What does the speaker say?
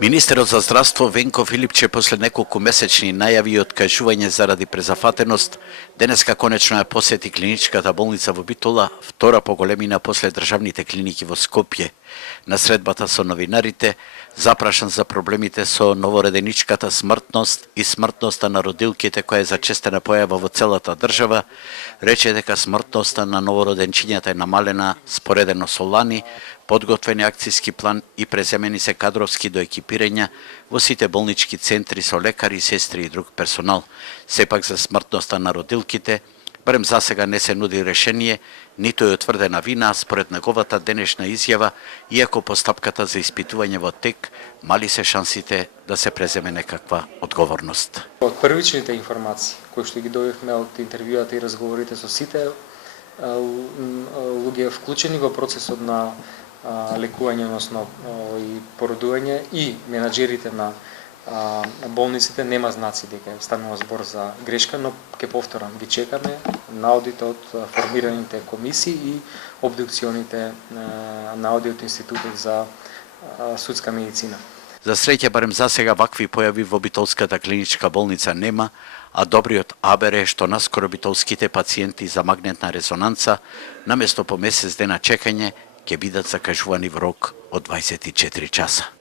Министерот за здравство Венко Филипче после неколку месечни најави и откажување заради презафатеност, денеска конечно ја посети клиничката болница во Битола, втора по големина после државните клиники во Скопје. На средбата со новинарите, запрашан за проблемите со новороденичката смртност и смртноста на родилките која е зачестена појава во целата држава, рече дека смртноста на новороденчињата е намалена споредено со лани, подготвен е акцијски план и преземени се кадровски до екипирања во сите болнички центри со лекари, сестри и друг персонал. Сепак за смртноста на родилките, барем за сега не се нуди решение, ниту е утврдена вина, според неговата денешна изјава, иако постапката за испитување во тек, мали се шансите да се преземе некаква одговорност. Од првичните информации кои што ги добивме од интервјуата и разговорите со сите луѓе вклучени во процесот на лекување, односно и породување, и менаџерите на болниците нема знаци дека станува збор за грешка, но ќе повторам, ги чекаме наодите од формираните комисии и обдукционите наоди од Институтот за судска медицина. За среќа, барем за сега вакви појави во Битолската клиничка болница нема, а добриот абер е што наскоро битолските пациенти за магнетна резонанца, наместо по месец дена чекање, ќе бидат закажувани во рок од 24 часа.